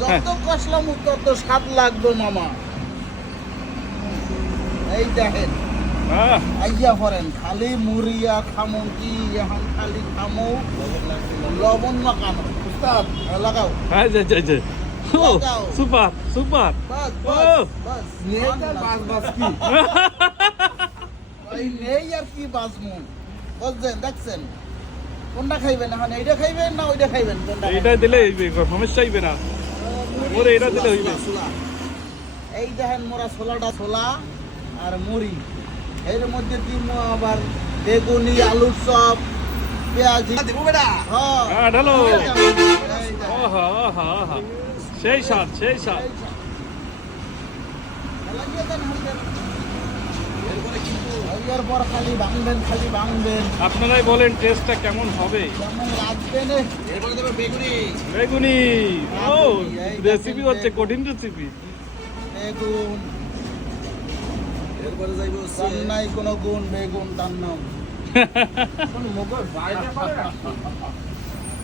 যত কষলাম তত স্বাদ লাগবে মামা। এই দেখেন আইয়া পড়েন, খালি মুড়িয়া খামো কি এখন, খালি খামো লবণ মাখানো। উস্তাদ লাগাও। Super super. বাস বাস বাস কি এই নেই আর কি বাজমু, বুঝছেন? দেখছেন কোনটা খাইবেন এখন, এইটা খাইবেন না ওইটা খাইবেন? কোনটা? এইটা দিলে সমস্যা হইবে না, ওরে এটা দিলে হইবে। এই দেখেন মোরা ছোলাটা, ছোলা আর মুড়ি, এর মধ্যে দিব আবার বেগুনি, আলুর চপ, পেঁয়াজি দিব বেটা। হ্যাঁ ঢালো। ওহা ওহা ওহা, সেই স্বাদ সেই স্বাদ। এরপর খালি ভাঙবেন, খালি ভাঙবেন। আপনারাই বলেন টেস্টটা কেমন হবে। কেমন লাগবে না? এরপরে দেবে বেগুনি। বেগুনি, ও রেসিপি হচ্ছে, কঠিন রেসিপি। বেগুন, এরপরে যাইবো নাই কোনো গুণ, বেগুন তার নাম।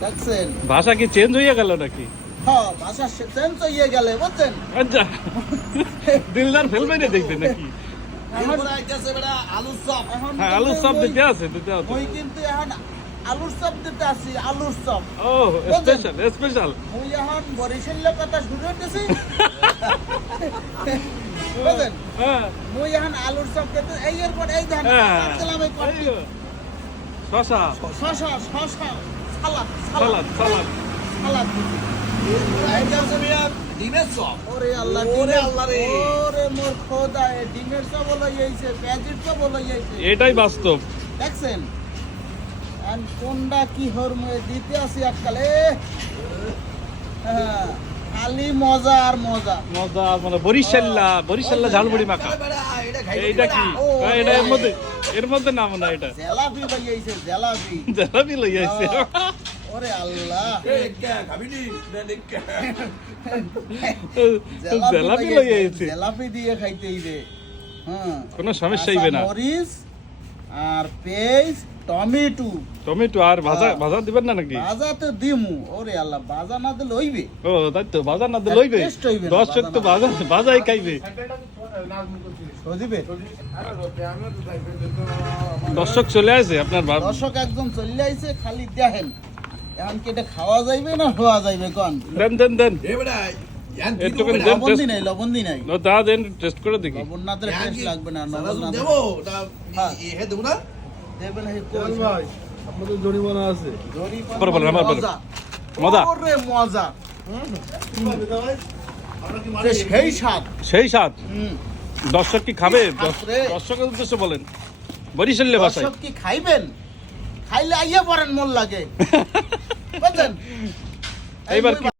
দেখছেন ভাষা কি চেঞ্জ হয়ে গেল নাকি? হ্যাঁ, ভাষা চেঞ্জ হয়ে গেলে, বুঝছেন? আচ্ছা, দিলদার ফেলবে না দেখবেন নাকি? আলুর চপ, হ্যাঁ আলুর চপ দিতে আছে, দিতে আছে। ওই কিন্তু এখন আলুর চপ দিতে আসি, আলুর চপ। ও স্পেশাল স্পেশাল। ওই এখন বরিশালের কথা শুরু হইতেছি, বুঝছেন? হ্যাঁ মুই এখন আলুর চপ খেতে, এই এরপর এই ধান শশা শশা শশা সালাদ সালাদ সালাদ সালাদ ডিমের চপ। ওরে আল্লাহ, ওরে আল্লাহ রে। ওরে মোর খোদা, এ ডিমের চপ বলে যাইছে, পেঁয়াজির চপ বলে যাইছে। এটাই বাস্তব। দেখছেন আর কোনটা কি হরমে দিতে আসি এককালে। হ্যাঁ, খালি মজা আর মজা। মজা মানে বরিশাল্লা ঝালমুড়ি মাখা। এইটা কি? এটা এর মধ্যে নাম না, এটা জেলাপি লইয়াইছে, জেলাপি। জেলাপি লই আইছে। ওরে আল্লাহ, জেলাপি লই আইছে। জেলাপি দিয়ে খাইতে হইবে। হ্যাঁ, কোনো সমস্যা হইবে না। মরিচ আর পেঁয়াজ, টমেটো। টমেটো আর ভাজা দিবেন না নাকি? ভাজা তো দিমু। ওরে আল্লাহ, ভাজা না দিলে হইবে? ও তাই তো, ভাজা না দিলে হইবে? টেস্ট হইবে না, দর্শক তো ভাজাই খাইবে। দিবে দর্শক চলে আসে আপনার দর্শক একদম চলে আইছে, খালি দেখেন এখন কি এটা খাওয়া যাইবে না হওয়া যাইবে? কোন দেন দেন দেন একটুখানি দেন, লবণ দি নাই, লবণ দি নাই। ও দা দেন, টেস্ট করে দেখি। লবণ না দিলে টেস্ট লাগবে না। লবণ না দেবো দেবো না। দেবেন ভাই, আপনাদের জরিমানা আছে। পরে বলেন, আমার বলেন। মজা। ওরে মজা, সেই স্বাদ। সেই স্বাদ। দর্শক কি খাবে? বাপরে। দর্শকের উদ্দেশ্যে বলেন বরিশালের ভাষায়। দর্শক কি খাইবেন? খাইলে আইয়া পড়েন, মন লাগে, বুঝলেন? এইবার কি